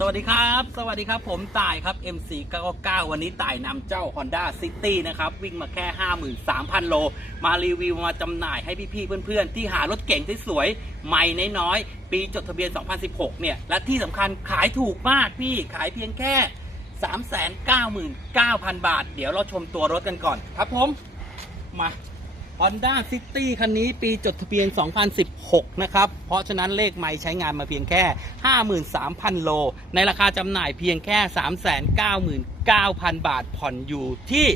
สวัสดีครับ สวัสดีครับ ผมต่ายครับ MC 99 วันนี้ต่ายนำเจ้า Honda City นะครับ วิ่งมาแค่ 53,000 โล มารีวิวมาจำหน่ายให้พี่ๆเพื่อนๆ ที่หารถเก่งที่สวย ใหม่น้อยๆ ปีจดทะเบียน 2016 เนี่ย และที่สำคัญขายถูกมากพี่ ขายเพียงแค่ 399,000 บาท เดี๋ยวเราชมตัวรถกันก่อนครับผม มา Honda City คันนี้ปีจดทะเบียน 2016 นะครับ เพราะฉะนั้นเลขไม่ใช้งานมาเพียงแค่ 53,000 โล ในราคาจำหน่ายเพียงแค่ 399,000 บาท ผ่อนอยู่ที่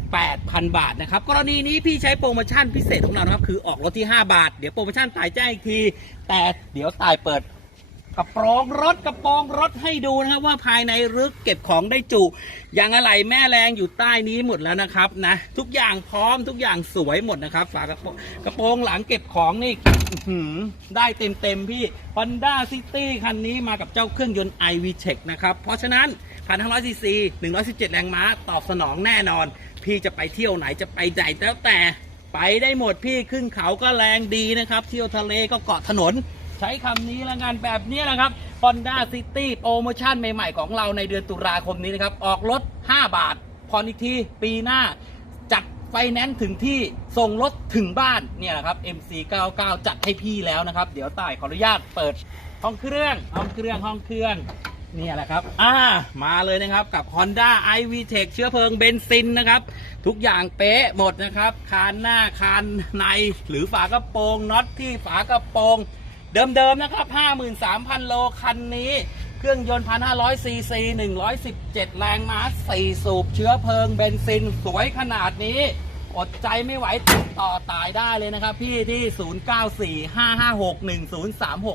8,000 บาทนะครับ กรณีนี้พี่ใช้โปรโมชั่นพิเศษของเรานะครับ คือออกรถที่ 5 บาท เดี๋ยวโปรโมชั่นตายแจ้งอีกที แต่เดี๋ยวตายเปิด กระโปรงรถกระโปรงรถให้ดูนะครับว่าภายในรึกเก็บของได้จุยางอะไรแม่แรงอยู่ใต้นี้หมดแล้วนะครับนะทุกอย่างพร้อมทุกอย่างสวยหมดนะครับฝากระโปรงกระโปรงหลังเก็บของนี่ได้เต็มเต็มพี่ Honda City คันนี้มากับเจ้าเครื่องยนต์ iVTEC นะครับเพราะฉะนั้น1,500ซีซี117 แรงม้าตอบสนองแน่นอน พี่จะไปเที่ยวไหนจะไปไหนแล้วแต่ไปได้หมดพี่ขึ้นเขาก็แรงดีนะครับ เที่ยวทะเลก็เกาะถนน ช้คำนี้ล้วกันแบบนี้แหละครับ Honda City โปรโมชั่นใหม่ๆของเราในเดือนตุลาคมนี้นะครับ ออกรถ 5 บาทผ่อนอีกทีปีหน้า จัดไฟแนนซ์ถึงที่ส่งรถถึงบ้านเนี่ยแหละครับ MC 99 จัดให้พี่แล้วนะครับ เดี๋ยวต่ายขออนุญาตเปิดห้องเครื่องห้องเครื่องห้องเครื่องเนี่ยแหละครับ อ่า มาเลยนะครับกับ Honda iVTEC เชื้อเพลิงเบนซินนะครับ ทุกอย่างเป๊ะหมดนะครับ คานหน้าคานในหรือฝากระโปรงน็อตที่ฝากระโปรง เดิมๆนะครับ 53,000 โลคันนี้ เครื่องยนต์ 1,500 ซีซี 117 แรงม้า 4 สูบ เชื้อเพลิงเบนซิน สวยขนาดนี้ อดใจไม่ไหวติดต่อตายได้เลยนะครับ พี่ที่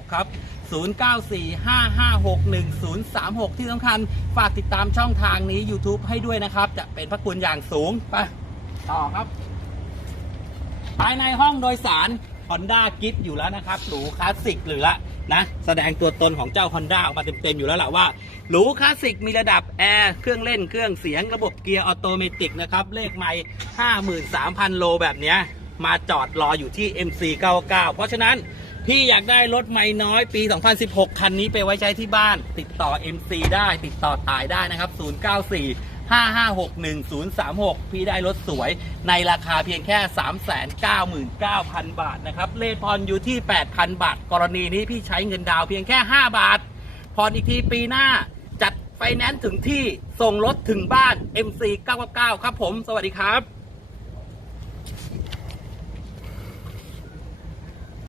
0945561036 ครับ 0945561036 ที่สำคัญฝากติดตามช่องทางนี้ YouTube ให้ด้วยนะครับ จะเป็นพระคุณอย่างสูง ไป ต่อครับ ภายในห้องโดยสาร Honda กิฟอยู่แล้วนะครับหรูคลาสสิกหรือละนะแสดงตัวตนของเจ้า Honda ออกมาเต็มๆอยู่แล้วแหละว่าหรูคลาสสิกมีระดับแอร์เครื่องเล่นเครื่องเสียงระบบเกียร์ออโตเมติกนะครับเลขไม่53,000 โลแบบเนี้ยมาจอดรออยู่ที่ MC 99 เพราะฉะนั้นพี่อยากได้รถไม่น้อยปี 2016 คันนี้ไปไว้ใช้ที่บ้าน ติดต่อ MC ได้ติดต่อตายได้นะครับ 094 5561 036 พี่ได้รถสวยในราคาเพียงแค่ 399,000 บาทนะครับ เลทพรอยู่ที่ 8,000 บาท กรณีนี้พี่ใช้เงินดาวเพียงแค่ 5 บาทพรอีกทีปีหน้าจัดไฟแนนซ์ถึงที่ส่งรถถึงบ้าน MC 99ครับผม สวัสดีครับ